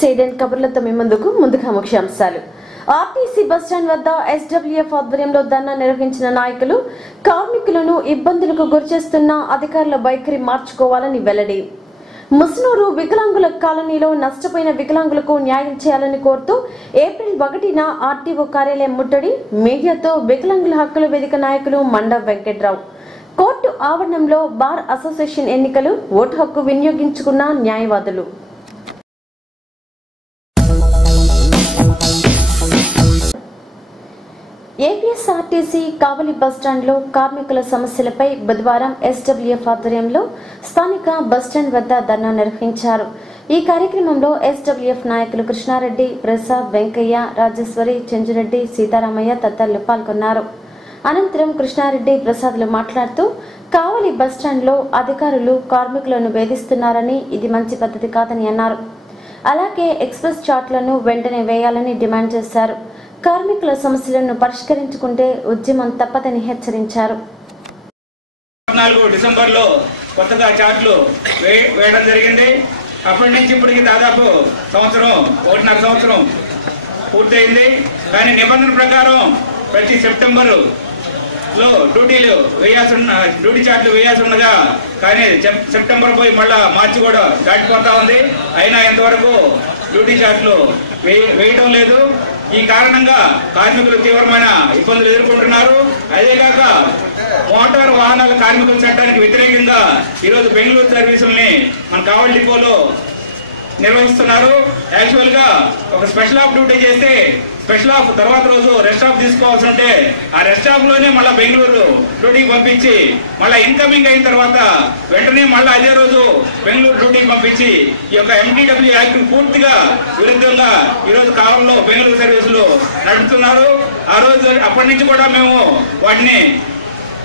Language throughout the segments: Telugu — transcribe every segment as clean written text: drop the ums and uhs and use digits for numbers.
సేడెన్ కబర్లతో మీ ముందుగా ముఖ్యాంశాలు. ఆర్టీసీ బస్టాండ్ వద్ద ఎస్డబ్ల్యూఎఫ్ ఆధ్వర్యంలో ధర్నా నిర్వహించిన నాయకులు కార్మికులను ఇబ్బందులకు గురిచేస్తున్న అధికారుల వైఖరి మార్చుకోవాలని వెల్లడి. ముస్నూరు వికలాంగుల కాలనీలో నష్టపోయిన వికలాంగులకు న్యాయం చేయాలని కోరుతూ ఏప్రిల్ 1న ఆర్టీఓ కార్యాలయం ముట్టడి. మీడియాతో వికలాంగుల హక్కుల వేదిక నాయకులు మండ వెంకట్రావు. కోర్టు ఆవరణంలో బార్ అసోసియేషన్ ఎన్నికలు, ఓటు హక్కు వినియోగించుకున్న న్యాయవాదులు. ఏపీఎస్ఆర్టీసీ కావలి బస్టాండ్లో కార్మికుల సమస్యలపై బుధవారం ఎస్డబ్ల్యూఎఫ్ ఆధ్వర్యంలో స్థానిక బస్టాండ్ వద్ద ధర్నా నిర్వహించారు. ఈ కార్యక్రమంలో ఎస్డబ్ల్యూఎఫ్ నాయకులు కృష్ణారెడ్డి, ప్రసాద్, వెంకయ్య, రాజేశ్వరి, చెంచురెడ్డి, సీతారామయ్య తదితరులు పాల్గొన్నారు. అనంతరం కృష్ణారెడ్డి, ప్రసాద్లు మాట్లాడుతూ కావలి బస్టాండ్లో అధికారులు కార్మికులను వేధిస్తున్నారని, ఇది మంచి పద్ధతి కాదని అన్నారు. అలాగే ఎక్స్ప్రెస్ చార్ట్లను వెంటనే వేయాలని డిమాండ్ చేశారు. కార్మికుల సమస్యలను పరిష్కరించుకుంటే ఉద్యమం తప్పదని హెచ్చరించారు. 14 డిసెంబర్లో కొత్తగా చార్ట్లు వేయడం జరిగింది. అప్పటి నుంచి ఇప్పటికి దాదాపు ఒకటిన్నర సంవత్సరం పూర్తయింది. కానీ నిబంధన ప్రకారం ప్రతి సెప్టెంబర్లో డ్యూటీ చార్ట్లు వేయాల్సి ఉండగా కానీ సెప్టెంబర్ పోయి మళ్ళా మార్చి కూడా దాటిపోతా ఉంది. అయినా ఇంతవరకు డ్యూటీ చార్ట్లు వేయడం లేదు. ఈ కారణంగా కార్మికులు తీవ్రమైన ఇబ్బందులు ఎదుర్కొంటున్నారు. అదేగాక మోటార్ వాహనాల కార్మికుల చట్టానికి వ్యతిరేకంగా ఈరోజు బెంగళూరు సర్వీసుల్ని మన కావలి డిపోలో నిర్వహిస్తున్నారు. యాక్చువల్ గా ఒక స్పెషల్ ఆఫ్ డ్యూటీ చేస్తే స్పెషల్ ఆఫ్ తర్వాత రోజు రెస్ట్ ఆఫ్ తీసుకోవాల్సి ఉంటే ఆ రెస్ట్ ఆఫ్ లోనే మళ్ళీ బెంగళూరు డ్యూటీకి పంపించి మళ్ళీ ఇన్కమింగ్ అయిన తర్వాత వెంటనే మళ్ళీ అదే రోజు బెంగళూరు డ్యూటీకి పంపించి ఈ యొక్క ఎంటీడబ్ల్యూ యాక్ట్ పూర్తిగా విరుద్ధంగా ఈరోజు కాలంలో బెంగళూరు సర్వీసులు నడుపుతున్నారు. ఆ రోజు అప్పటి నుంచి కూడా మేము వాటిని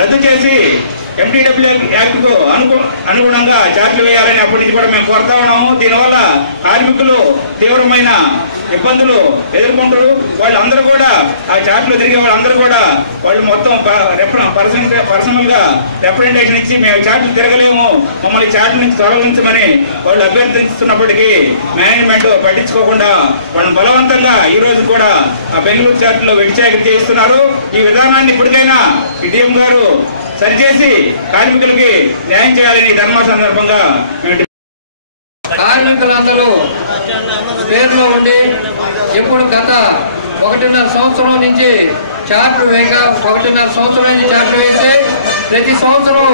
రద్దు చేసి ఎంటీడబ్ల్యూ యాక్ట్ కు అనుగుణంగా చార్ట్లు వేయాలని అప్పటి నుంచి కూడా మేము కోరుతా ఉన్నాము. దీనివల్ల కార్మికులు తీవ్రమైన ఇబ్బందులు ఎదుర్కొంటారు. వాళ్ళందరూ కూడా ఆ చార్ట్లు తిరిగే వాళ్ళందరూ కూడా వాళ్ళు మొత్తం పర్సనల్ గా రిప్రజెంటేషన్ ఇచ్చి మేము చార్ట్లు తిరగలేము, మమ్మల్ని చార్ట్ల నుంచి తొలగించమని వాళ్ళు అభ్యర్థిస్తున్నప్పటికీ మేనేజ్మెంట్ పట్టించుకోకుండా వాళ్ళని బలవంతంగా ఈ రోజు కూడా ఆ బెంగళూరు చార్ట్లో వెడిచాకరి చేయిస్తున్నారు. ఈ విధానాన్ని ఇప్పటికైనా డిఎం గారు సరిచేసి కార్మికులకి న్యాయం చేయాలని ధర్మా సందర్భంగా కార్మికులందరూ పేరులో ఉండి ఎప్పుడు గత 1.5 సంవత్సరం నుంచి చార్ట్లు వేయక 1.5 సంవత్సరం నుంచి చార్ట్లు వేసి ప్రతి సంవత్సరం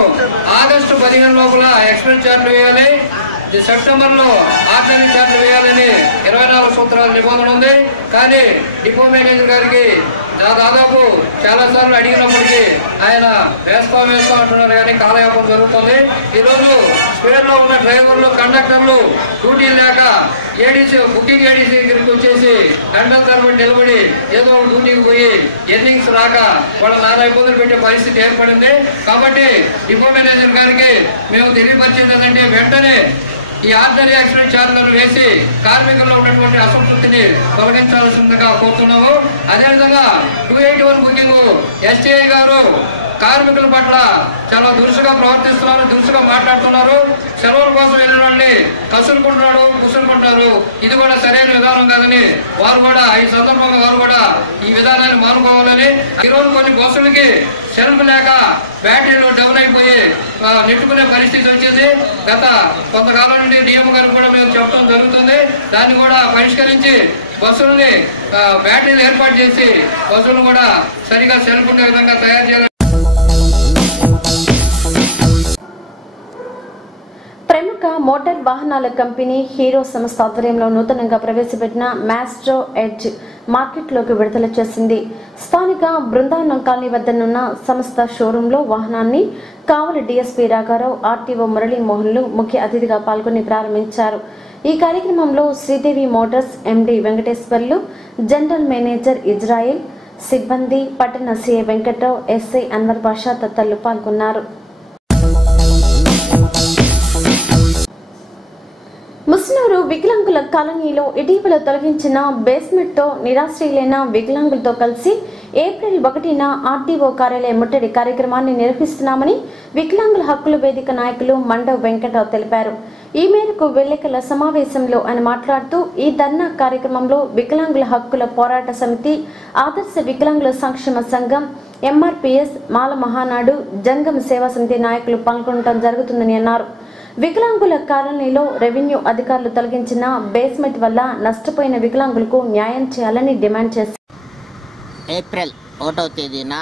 ఆగస్టు 15 లోపల ఎక్స్ప్రెస్ చార్ట్లు వేయాలి, సెప్టెంబర్లో ఆర్డినరీ చార్ట్లు వేయాలని 24 సూత్రాల నిబంధన ఉంది. కానీ డిపో మేనేజర్ గారికి దాదాపు చాలా సార్లు అడిగినప్పటికీ ఆయన వేస్తాం అంటున్నారు కానీ కాలయాపం జరుగుతుంది. ఈరోజు స్పీడ్ లో ఉన్న డ్రైవర్లు, కండక్టర్లు డ్యూటీ లేక బుకింగ్ ఏడీసీ దగ్గరికి వచ్చేసి గంటల తరబడి నిలబడి ఏదో ఒక డ్యూటీకి పోయి ఎర్నింగ్స్ రాక వాళ్ళ నానా ఇబ్బందులు పెట్టే పరిస్థితి ఏర్పడింది. కాబట్టి డిపో మేనేజర్ గారికి మేము తెలియపరిచేది ఏంటంటే వెంటనే ఈ ఆర్డినరీ ఎక్స్ప్రెస్ చార్ట్లను వేసి కార్మికుల్లో ఉన్నటువంటి అసంతృప్తిని తొలగించాల్సిందిగా కోరుతున్నాము. అదేవిధంగా 281 బుకింగ్ ఎస్టీఐ గారు కార్మికుల పట్ల చాలా ప్రవర్తిస్తున్నారు, దురుసుగా మాట్లాడుతున్నారు. సెలవుల కోసం వెళ్ళిన వాళ్ళని కుసురుకుంటున్నారు. ఇది కూడా సరైన విధానం కాదని వారు కూడా ఈ సందర్భంగా వారు కూడా ఈ విధానాన్ని మానుకోవాలని, ఈరోజు కొన్ని బస్సులకి సెల్ఫ్ లేక బ్యాటరీలు డౌన్ అయిపోయి నెట్టుకునే పరిస్థితి వచ్చింది. గత కొంతకాలం నుండి డిఎం గారు కూడా మేము చెప్పడం జరుగుతుంది. దాన్ని కూడా పరిష్కరించి బస్సులని బ్యాటరీలు ఏర్పాటు చేసి బస్సులను కూడా సరిగా సెల్ఫ్ ఉండే విధంగా తయారు చేయాలి. ప్రముఖ మోటార్ వాహనాల కంపెనీ హీరో సంస్థ ఆధ్వర్యంలో నూతనంగా ప్రవేశపెట్టిన మ్యాస్ట్రో ఎడ్జ్ మార్కెట్లోకి విడుదల చేసింది. స్థానిక బృందావనం కాలనీ వద్దనున్న సంస్థ షోరూంలో వాహనాన్ని కావలి డీఎస్పీ రాఘారావు, ఆర్టీఓ మురళీమోహన్లు ముఖ్య అతిథిగా పాల్గొని ప్రారంభించారు. ఈ కార్యక్రమంలో Sridevi Motors MD Venkateswarlu, general manager Israel, సిబ్బంది, పట్టణ సిఐ వెంకట్రావు, ఎస్ఐ అన్వర్ బాషా తదితరులు పాల్గొన్నారు. ముస్నూరు పొన్నూరు వికలాంగుల కాలనీలో ఇటీవల తొలగించిన బేస్మెంట్తో నిరాశ్రయులైన వికలాంగులతో కలిసి ఏప్రిల్ 1న ఆర్టీఓ కార్యాలయ ముట్టడి కార్యక్రమాన్ని నిర్వహిస్తున్నామని వికలాంగుల హక్కుల వేదిక నాయకులు మండవ్ వెంకటరావు తెలిపారు. ఈ మేరకు విలేకరుల సమావేశంలో ఆయన మాట్లాడుతూ ఈ ధర్నా కార్యక్రమంలో వికలాంగుల హక్కుల పోరాట సమితి, ఆదర్శ వికలాంగుల సంక్షేమ సంఘం, ఎంఆర్పీఎస్, మాల మహానాడు, జంగం సేవా సమితి నాయకులు పాల్గొనడం జరుగుతుందని అన్నారు. వికలాంగుల కాలనీలో రెవెన్యూ అధికారులు తొలగించిన బేస్మెంట్ వల్ల నష్టపోయిన వికలాంగులకు న్యాయం చేయాలని డిమాండ్ చేశారు. ఏప్రిల్ 1వ తేదీన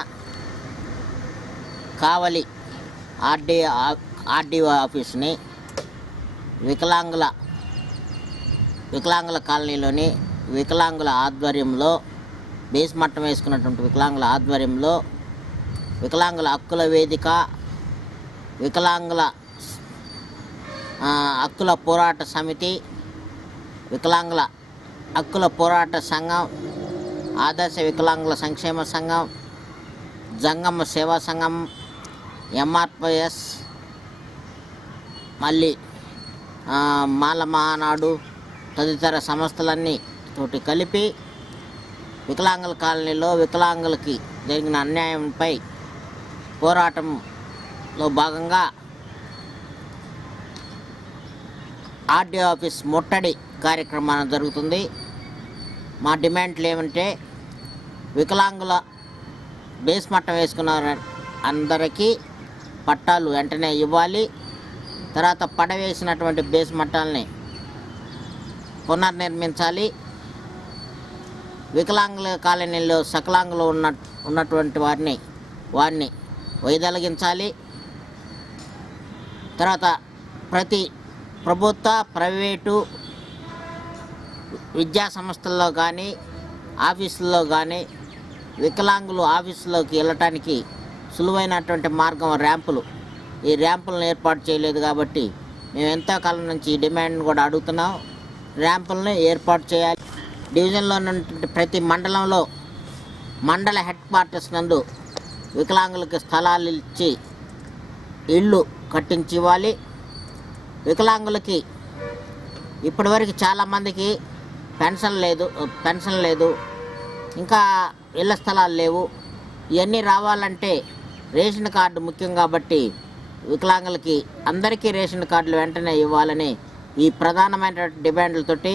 కావలి ఆర్డీఓ ఆఫీస్ని వికలాంగుల కాలనీలోని వికలాంగుల ఆధ్వర్యంలో బేస్ మట్టం వేసుకున్నటువంటి వికలాంగుల ఆధ్వర్యంలో వికలాంగుల హక్కుల వేదిక, వికలాంగుల హక్కుల పోరాట సమితి, వికలాంగుల హక్కుల పోరాట సంఘం, ఆదర్శ వికలాంగుల సంక్షేమ సంఘం, జంగమ సేవా సంఘం, ఎంఆర్పిఎస్, మళ్ళీ మాల మహానాడు తదితర సంస్థలన్నీ తోటి కలిపి వికలాంగుల కాలనీలో వికలాంగులకి జరిగిన అన్యాయంపై పోరాటంలో భాగంగా ఆర్డీఓ ఆఫీస్ ముట్టడి కార్యక్రమం జరుగుతుంది. మా డిమాండ్లు ఏమంటే వికలాంగుల బేస్ మట్టం వేసుకున్న అందరికీ పట్టాలు వెంటనే ఇవ్వాలి. తర్వాత పడవేసినటువంటి బేస్ మట్టాలని పునర్నిర్మించాలి. వికలాంగుల కాలనీలో సకలాంగులు ఉన్నటువంటి వారిని వైదొలగించాలి. తర్వాత ప్రతి ప్రభుత్వ, ప్రైవేటు విద్యా సంస్థల్లో కానీ ఆఫీసుల్లో కానీ వికలాంగులు ఆఫీసులోకి వెళ్ళటానికి సులువైనటువంటి మార్గం ర్యాంపులు. ఈ ర్యాంపులను ఏర్పాటు చేయలేదు కాబట్టి మేము ఎంతో కాలం నుంచి ఈ డిమాండ్ను కూడా అడుగుతున్నాం. ర్యాంపులను ఏర్పాటు చేయాలి. డివిజన్లో ఉన్నటువంటి ప్రతి మండలంలో మండల హెడ్ క్వార్టర్స్ నందు వికలాంగులకు స్థలాలు ఇచ్చి ఇళ్ళు కట్టించి ఇవ్వాలి. వికలాంగులకి ఇప్పటివరకు చాలామందికి పెన్షన్ లేదు, ఇంకా ఇళ్ల స్థలాలు లేవు. ఇవన్నీ రావాలంటే రేషన్ కార్డు ముఖ్యం కాబట్టి వికలాంగులకి అందరికీ రేషన్ కార్డులు వెంటనే ఇవ్వాలని ఈ ప్రధానమైన డిమాండ్లతోటి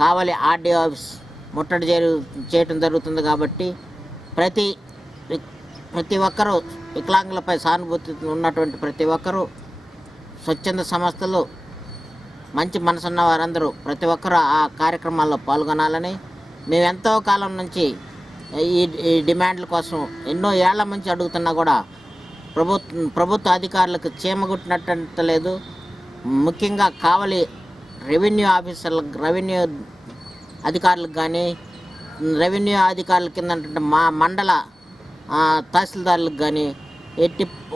కావలి ఆర్డీఓ ఆఫీస్ ముట్టడి చేయడం జరుగుతుంది. కాబట్టి ప్రతి ఒక్కరూ వికలాంగులపై సానుభూతి ఉన్నటువంటి ప్రతి ఒక్కరూ, స్వచ్ఛంద సంస్థలు, మంచి మనసున్న వారందరూ ప్రతి ఒక్కరూ ఆ కార్యక్రమాల్లో పాల్గొనాలని మేము ఎంతో కాలం నుంచి ఈ డిమాండ్ల కోసం ఎన్నో ఏళ్ల నుంచి అడుగుతున్నా కూడా ప్రభుత్వ అధికారులకు చీమగుట్టినట్టు లేదు. ముఖ్యంగా కావలి రెవెన్యూ అధికారులకు కానీ రెవెన్యూ అధికారుల కింద మా మండల తహసీల్దారులకు కానీ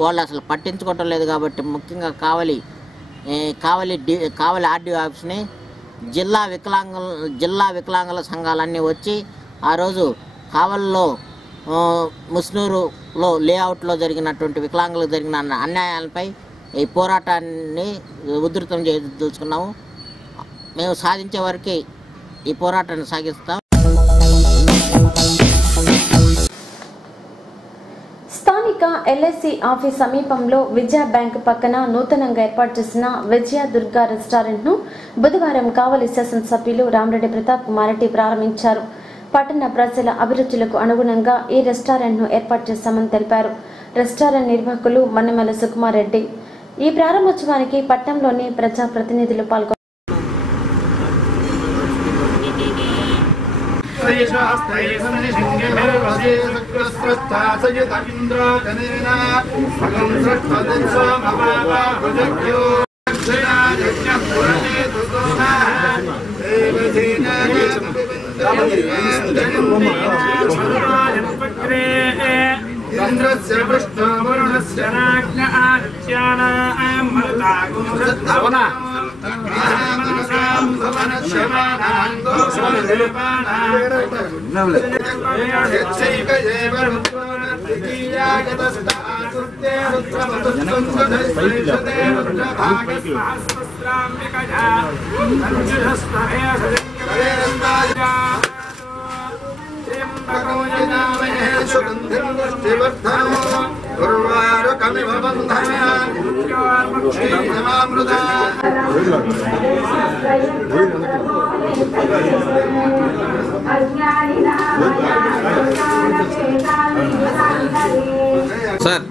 వాళ్ళు అసలు పట్టించుకోవటం లేదు. కాబట్టి ముఖ్యంగా కావలి ఆర్డీఓ ఆఫీస్ని జిల్లా వికలాంగుల సంఘాలన్నీ వచ్చి ఆ రోజు కావలిలో ముస్నూరులో లేఅవుట్లో జరిగినటువంటి వికలాంగులకు జరిగిన అన్యాయాలపై ఈ పోరాటాన్ని ఉధృతం చేయదలుచుకున్నాము. మేము సాధించే వరకు ఈ పోరాటాన్ని సాగిస్తాం. స్థానిక ఎల్ఐసి ఆఫీస్ సమీపంలో విజయ బ్యాంక్ పక్కన నూతనంగా ఏర్పాటు చేసిన విజయ దుర్గా రెస్టారెంట్ ను బుధవారం కావలి శాసనసభ్యులు రామరెడ్డి ప్రతాప్ కుమార్ రెడ్డి ప్రారంభించారు. పట్టణ ప్రజల అభిరుచులకు అనుగుణంగా ఈ రెస్టారెంట్ ను ఏర్పాటు చేశామని తెలిపారు. రెస్టారెంట్ నిర్వాహకులు మన్నెమల సుకుమార్ రెడ్డి. ఈ ప్రారంభోత్సవానికి పట్టణంలోని ప్రజాప్రతినిధులు పాల్గొన్నారు. चंद्रस्य विष्णु वरुणस्य नाग्न आदित्याना अमृतागुणवना సార్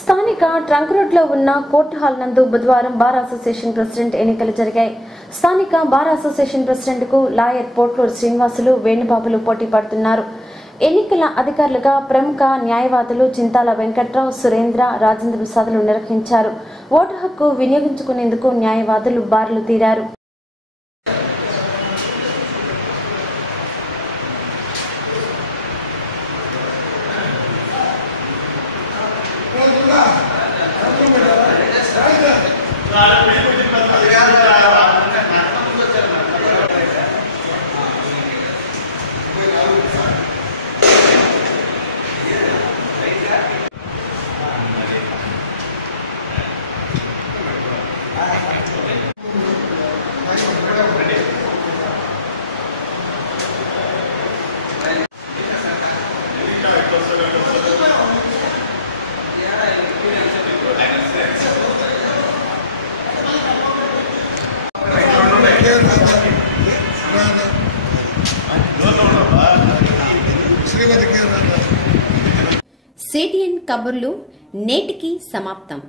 స్థానిక ట్రంక్ రోడ్ లో ఉన్న కోర్టు హాల్ నందు బుధవారం బార్ అసోసియేషన్ ప్రెసిడెంట్ ఎన్నికలు జరిగాయి. స్థానిక బార్ అసోసియేషన్ ప్రెసిడెంట్ కు లాయర్ పోట్లూరు శ్రీనివాసులు, వేణుబాబులు పోటీ పడుతున్నారు. ఎన్నికల అధికారులుగా ప్రముఖ న్యాయవాదులు చింతాల వెంకట్రావు, సురేంద్ర, రాజేంద్ర ప్రసాద్లు నిర్వహించారు. ఓటు హక్కు వినియోగించుకునేందుకు న్యాయవాదులు బార్లు తీరారు. సిటిఎన్ కబుర్లు నేటికి సమాప్తం.